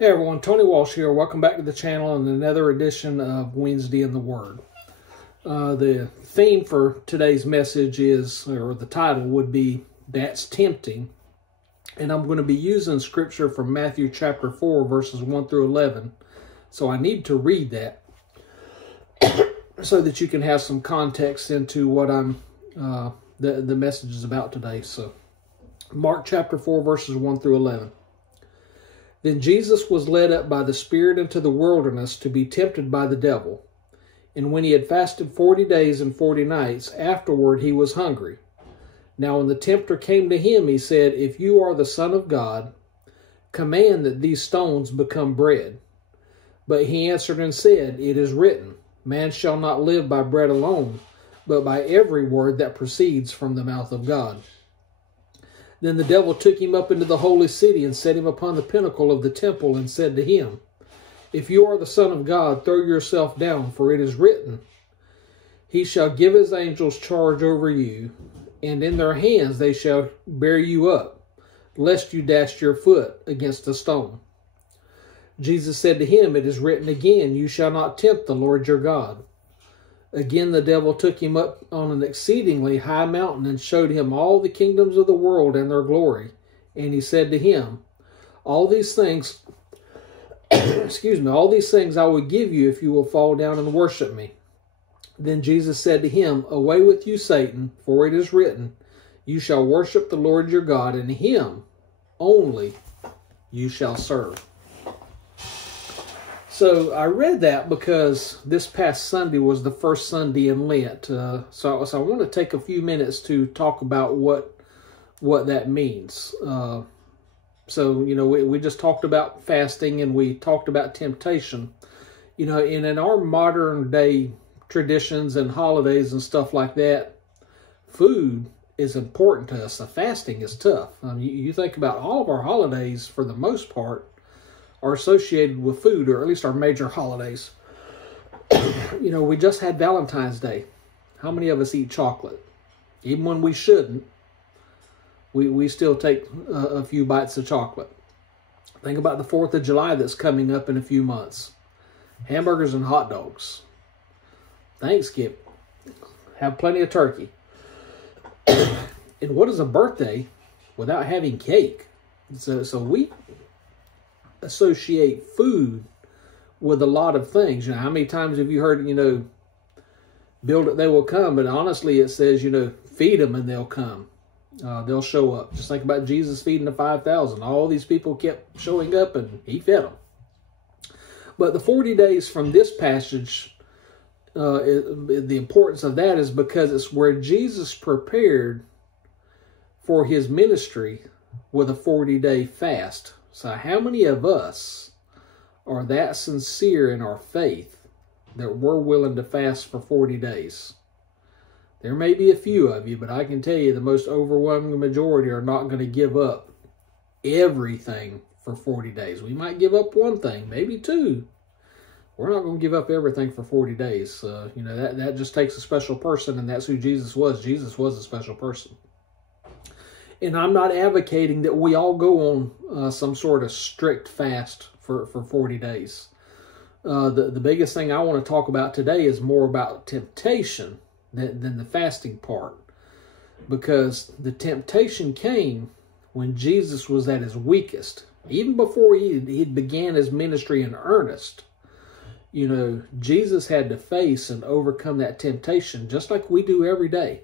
Hey everyone, Tony Walsh here. Welcome back to the channel and another edition of Wednesday in the Word. The theme for today's message is, or the title would be, That's Tempting. And I'm going to be using scripture from Matthew chapter 4, verses 1 through 11. So I need to read that so that you can have some context into what the message is about today. So Mark chapter 4, verses 1 through 11. Then Jesus was led up by the Spirit into the wilderness to be tempted by the devil. And when he had fasted 40 days and 40 nights, afterward he was hungry. Now when the tempter came to him, he said, If you are the Son of God, command that these stones become bread. But he answered and said, It is written, Man shall not live by bread alone, but by every word that proceeds from the mouth of God. Then the devil took him up into the holy city and set him upon the pinnacle of the temple and said to him, If you are the Son of God, throw yourself down, for it is written, He shall give his angels charge over you, and in their hands they shall bear you up, lest you dash your foot against a stone. Jesus said to him, It is written again, You shall not tempt the Lord your God. Again the devil took him up on an exceedingly high mountain and showed him all the kingdoms of the world and their glory. And he said to him, All these things, all these things I will give you if you will fall down and worship me. Then Jesus said to him, Away with you, Satan, for it is written, You shall worship the Lord your God, and him only you shall serve. So I read that because this past Sunday was the first Sunday in Lent. So I want to take a few minutes to talk about what that means. So, you know, we just talked about fasting and we talked about temptation. You know, and in our modern day traditions and holidays and stuff like that, food is important to us. The fasting is tough. You think about all of our holidays, for the most part, are associated with food, or at least our major holidays. You know, we just had Valentine's Day. How many of us eat chocolate? Even when we shouldn't, we still take a few bites of chocolate. Think about the 4th of July that's coming up in a few months. Hamburgers and hot dogs. Thanksgiving. Have plenty of turkey. And what is a birthday without having cake? So we associate food with a lot of things. You know, how many times have you heard, you know, build it, they will come, but honestly it says, you know, feed them and they'll come. They'll show up. Just think about Jesus feeding the 5,000. All these people kept showing up and he fed them. But the 40 days from this passage, the importance of that is because it's where Jesus prepared for his ministry with a 40-day fast. So how many of us are that sincere in our faith that we're willing to fast for 40 days? There may be a few of you, but I can tell you the most overwhelming majority are not going to give up everything for 40 days. We might give up one thing, maybe two. We're not going to give up everything for 40 days. You know, that just takes a special person, and that's who Jesus was. Jesus was a special person. And I'm not advocating that we all go on some sort of strict fast for 40 days. The biggest thing I want to talk about today is more about temptation than the fasting part. Because the temptation came when Jesus was at his weakest. Even before he began his ministry in earnest. You know, Jesus had to face and overcome that temptation just like we do every day.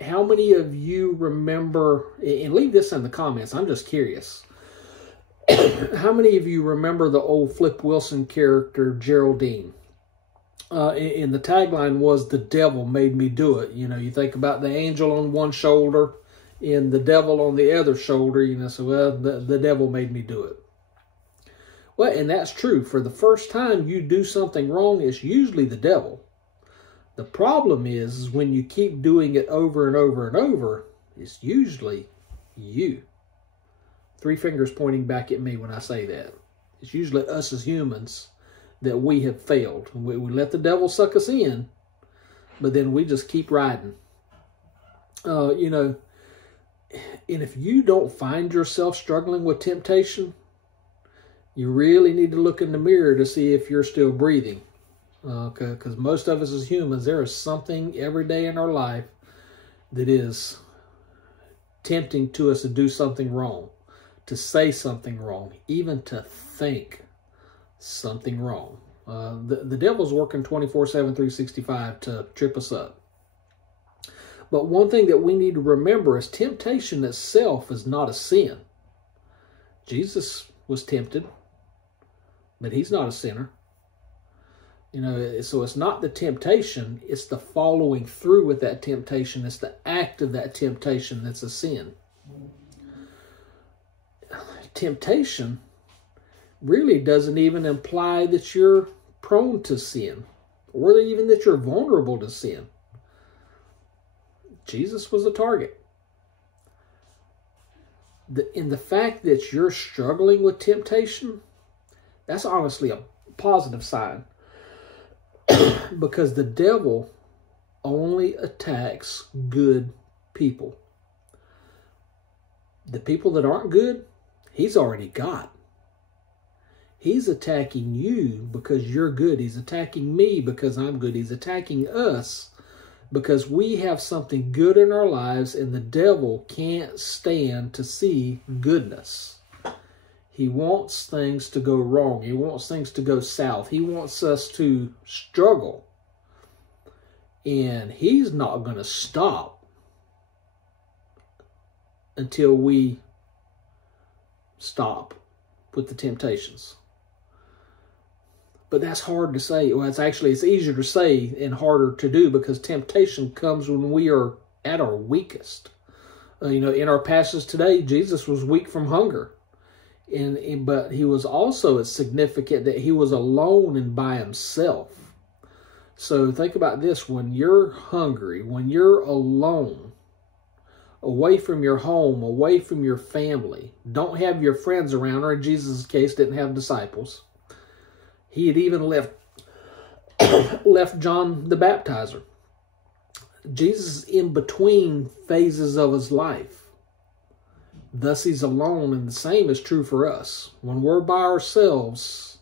How many of you remember, and leave this in the comments, I'm just curious. How many of you remember the old Flip Wilson character, Geraldine? And the tagline was, The devil made me do it. You know, you think about the angel on one shoulder and the devil on the other shoulder, you know, so, well, the devil made me do it. Well, and that's true. For the first time you do something wrong, it's usually the devil. The problem is when you keep doing it over and over and over, it's usually you. 3 fingers pointing back at me when I say that. It's usually us as humans that we have failed. We let the devil suck us in, but then we just keep riding. You know, And if you don't find yourself struggling with temptation, You really need to look in the mirror to see if you're still breathing. Because most of us as humans, there is something every day in our life that is tempting to us to do something wrong, to say something wrong, even to think something wrong. The devil's working 24/7, 365 to trip us up. But one thing that we need to remember is temptation itself is not a sin. Jesus was tempted, but he's not a sinner. So it's not the temptation, it's the following through with that temptation. It's the act of that temptation that's a sin. Temptation really doesn't even imply that you're prone to sin, or even that you're vulnerable to sin. Jesus was a target. In the fact that you're struggling with temptation, that's honestly a positive sign. Because the devil only attacks good people. The people that aren't good, he's already got. He's attacking you because you're good. He's attacking me because I'm good. He's attacking us because we have something good in our lives, and the devil can't stand to see goodness. He wants things to go wrong. He wants things to go south. He wants us to struggle. And he's not going to stop until we stop with the temptations. But that's hard to say. Well, it's easier to say and harder to do, because temptation comes when we are at our weakest. In our passage today, Jesus was weak from hunger. But he was also significant that he was alone and by himself. So think about this. When you're hungry, when you're alone, away from your home, away from your family, don't have your friends around, or in Jesus' case, didn't have disciples. He had even left John the Baptizer. Jesus is in between phases of his life. Thus, he's alone, and the same is true for us. When we're by ourselves,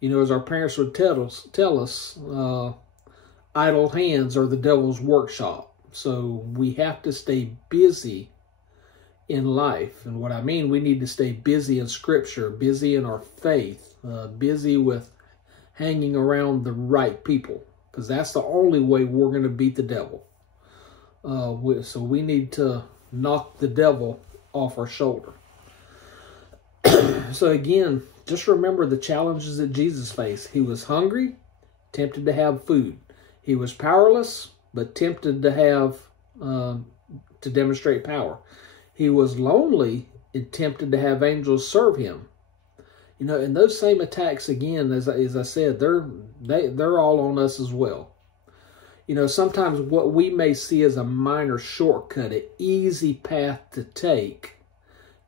as our parents would tell us, idle hands are the devil's workshop. So we have to stay busy in life. And what I mean, we need to stay busy in Scripture, busy in our faith, busy with hanging around the right people, because that's the only way we're going to beat the devil. So we need to knock the devil off our shoulder. So again, just remember the challenges that Jesus faced. He was hungry, tempted to have food. He was powerless, but tempted to have to demonstrate power. He was lonely and tempted to have angels serve him. And those same attacks, again, as I said, they're all on us as well. Sometimes what we may see as a minor shortcut, an easy path to take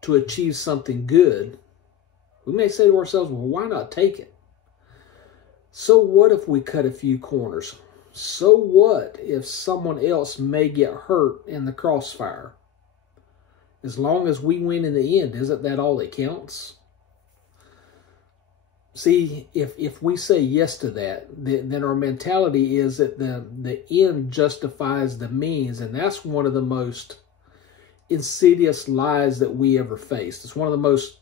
to achieve something good, we may say to ourselves, well, why not take it? So what if we cut a few corners? So what if someone else may get hurt in the crossfire? As long as we win in the end, isn't that all that counts? See, if we say yes to that, then our mentality is that the end justifies the means, and that's one of the most insidious lies that we ever faced. It's one of the most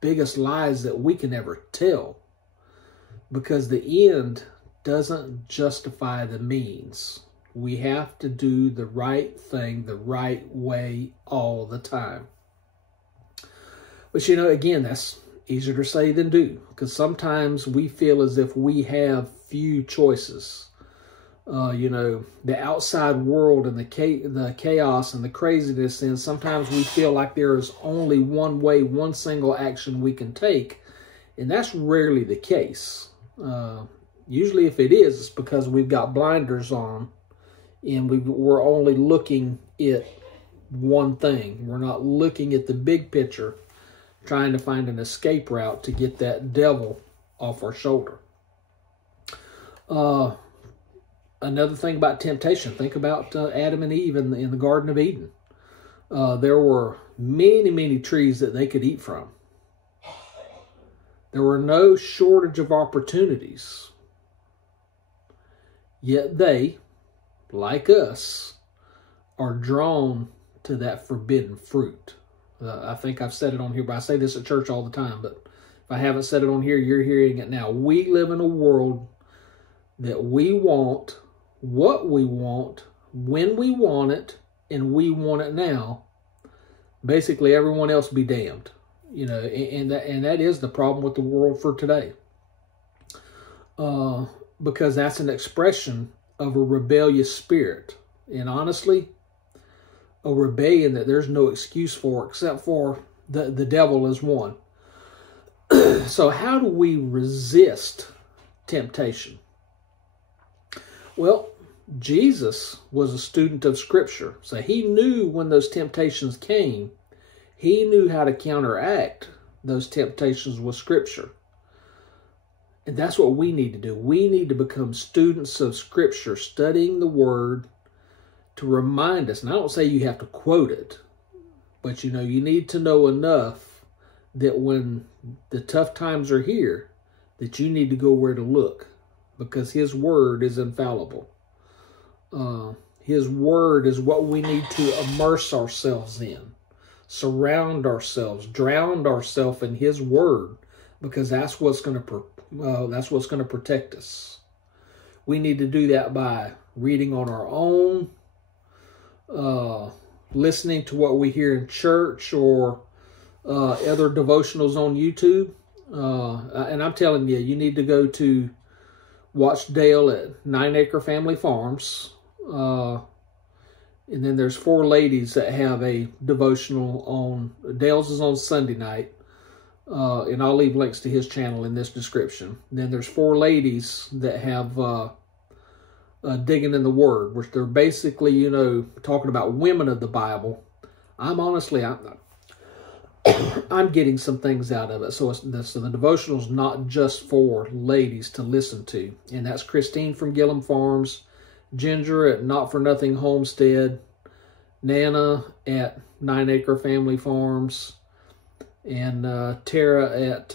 biggest lies that we can ever tell, because the end doesn't justify the means. We have to do the right thing the right way all the time. But again, that's easier to say than do, because sometimes we feel as if we have few choices. The outside world and the chaos and the craziness, and sometimes we feel like there is only one way, one single action we can take, and that's rarely the case. Usually if it is, it's because we've got blinders on and we're only looking at one thing. We're not looking at the big picture, trying to find an escape route to get that devil off our shoulder. Another thing about temptation, think about Adam and Eve in the Garden of Eden. There were many, many trees that they could eat from. There were no shortage of opportunities. Yet they, like us, are drawn to that forbidden fruit. I think I've said it on here, but I say this at church all the time. But if I haven't said it on here, you're hearing it now. We live in a world that we want what we want, when we want it, and we want it now. Basically, everyone else be damned. You know, and that is the problem with the world for today. Because that's an expression of a rebellious spirit. And honestly, a rebellion that there's no excuse for except for the devil is one. So how do we resist temptation? Well, Jesus was a student of Scripture. So he knew when those temptations came, he knew how to counteract those temptations with Scripture. And that's what we need to do. We need to become students of Scripture, studying the Word to remind us. And I don't say you have to quote it, but you know, you need to know enough that when the tough times are here, that you need to go where to look, because His Word is infallible. His Word is what we need to immerse ourselves in, surround ourselves, drown ourselves in His Word, because that's what's going to protect us. We need to do that by reading on our own, listening to what we hear in church or other devotionals on YouTube. And I'm telling you, you need to go to watch Dale at 9 Acre Family Farms. And then there's 4 ladies that have a devotional on, Dale's is on Sunday night. And I'll leave links to his channel in this description. And then there's 4 ladies that have Digging in the Word, which they're basically, you know, talking about women of the Bible. I'm getting some things out of it. So the devotional is not just for ladies to listen to. And that's Christine from Gilliam Farms, Ginger at Not For Nothing Homestead, Nana at 9 Acre Family Farms, and Tara at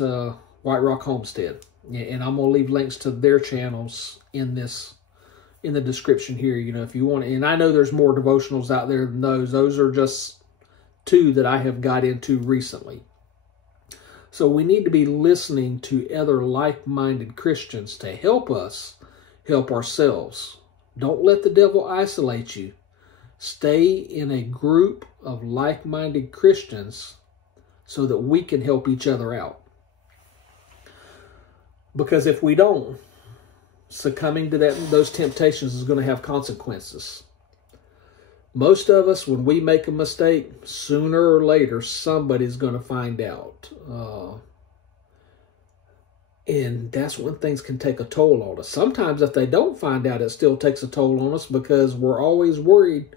White Rock Homestead. And I'm going to leave links to their channels in the description here. You know, if you want to, and I know there's more devotionals out there than those. Those are just 2 that I have got into recently. So we need to be listening to other like-minded Christians to help us help ourselves. Don't let the devil isolate you. Stay in a group of like-minded Christians so that we can help each other out. Because if we don't, succumbing to those temptations is going to have consequences. Most of us, when we make a mistake, sooner or later, somebody's going to find out. And that's when things can take a toll on us. Sometimes if they don't find out, it still takes a toll on us because we're always worried,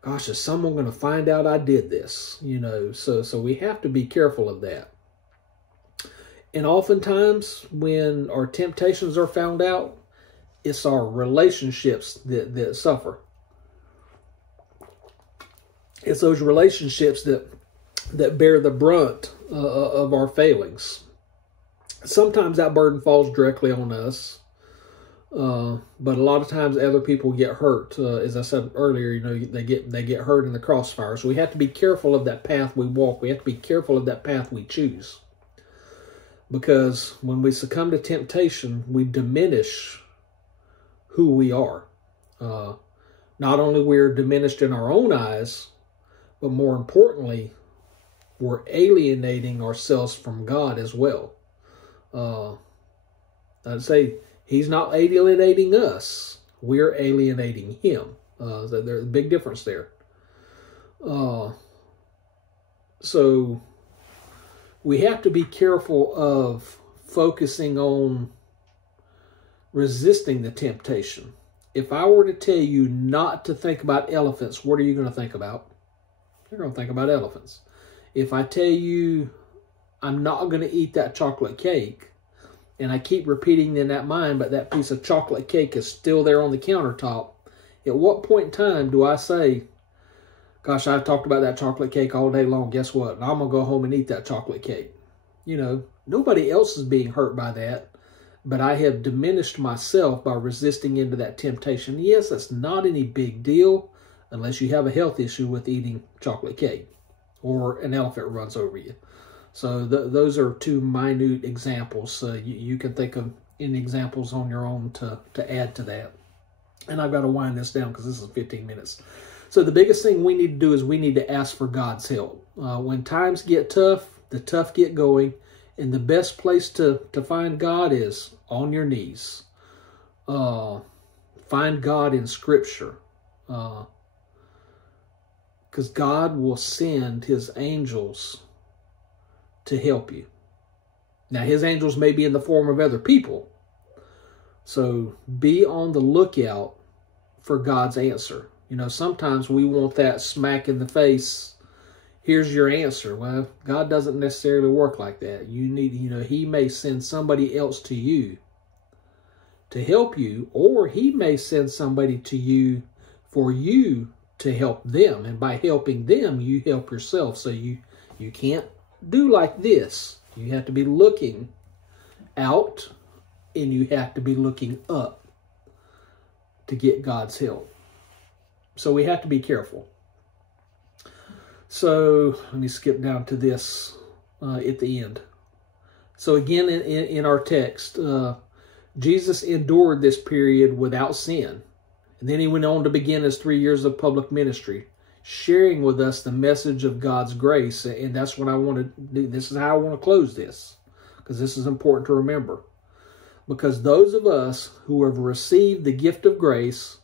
gosh, is someone going to find out I did this? You know, so we have to be careful of that. And oftentimes when our temptations are found out, it's our relationships that suffer. It's those relationships that bear the brunt of our failings. Sometimes that burden falls directly on us, but a lot of times other people get hurt. As I said earlier, you know, they get hurt in the crossfire. So we have to be careful of that path we walk. We have to be careful of that path we choose, because when we succumb to temptation, we diminish who we are. Not only we're diminished in our own eyes, but more importantly, we're alienating ourselves from God as well. I'd say He's not alienating us. We're alienating Him. There's a big difference there. So we have to be careful of focusing on resisting the temptation. If I were to tell you not to think about elephants, what are you going to think about? You're going to think about elephants. If I tell you I'm not going to eat that chocolate cake, and I keep repeating in that mind, but that piece of chocolate cake is still there on the countertop, at what point in time do I say, gosh, I've talked about that chocolate cake all day long, guess what? I'm going to go home and eat that chocolate cake. nobody else is being hurt by that, but I have diminished myself by resisting into that temptation. Yes, that's not any big deal unless you have a health issue with eating chocolate cake or an elephant runs over you. So those are two minute examples. You can think of any examples on your own to add to that. And I've got to wind this down because this is 15 minutes. So the biggest thing we need to do is we need to ask for God's help. When times get tough, the tough get going. And the best place to find God is on your knees. Find God in Scripture. Because God will send His angels to help you. Now, His angels may be in the form of other people. So be on the lookout for God's answer. Sometimes we want that smack in the face. Here's your answer. Well, God doesn't necessarily work like that. You need, He may send somebody else to you to help you, or He may send somebody to you for you to help them. And by helping them, you help yourself. So you can't do like this. You have to be looking out, and you have to be looking up to get God's help. So we have to be careful. So let me skip down to this at the end. So again, in our text, Jesus endured this period without sin. And then He went on to begin His 3 years of public ministry, sharing with us the message of God's grace. And that's what I want to do. This is how I want to close this, because this is important to remember. Because those of us who have received the gift of grace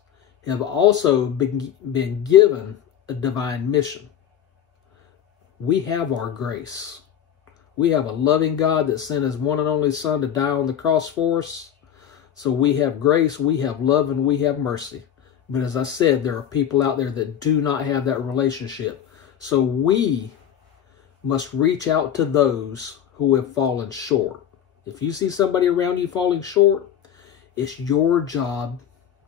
have also been given a divine mission. We have our grace. We have a loving God that sent His one and only Son to die on the cross for us. So we have grace, we have love, and we have mercy. But as I said, there are people out there that do not have that relationship. So we must reach out to those who have fallen short. If you see somebody around you falling short, it's your job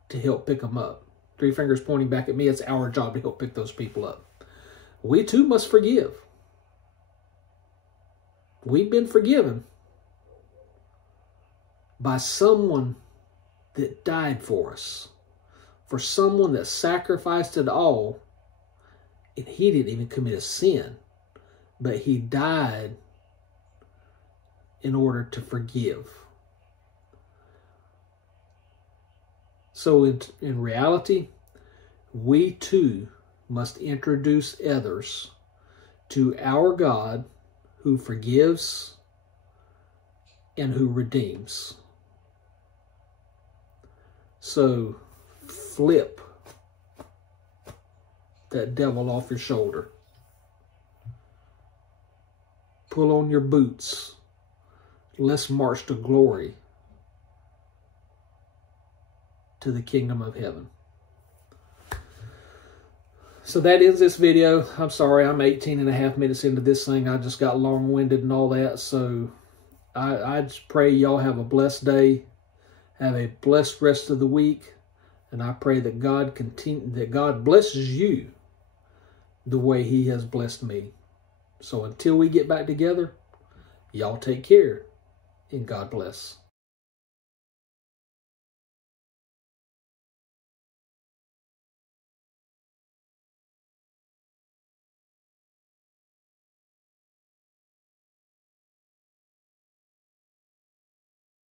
to help pick them up. 3 fingers pointing back at me, it's our job to help pick those people up. We too must forgive. We've been forgiven by someone that died for us, for someone that sacrificed it all, and He didn't even commit a sin, but He died in order to forgive. So in reality, we too must introduce others to our God who forgives and who redeems. So flip that devil off your shoulder. Pull on your boots. Let's march to glory, to the kingdom of heaven. So that ends this video. I'm sorry, I'm 18.5 minutes into this thing. I just got long-winded and all that. So I just pray y'all have a blessed day. Have a blessed rest of the week. And I pray that God blesses you the way He has blessed me. So until we get back together, y'all take care. And God bless.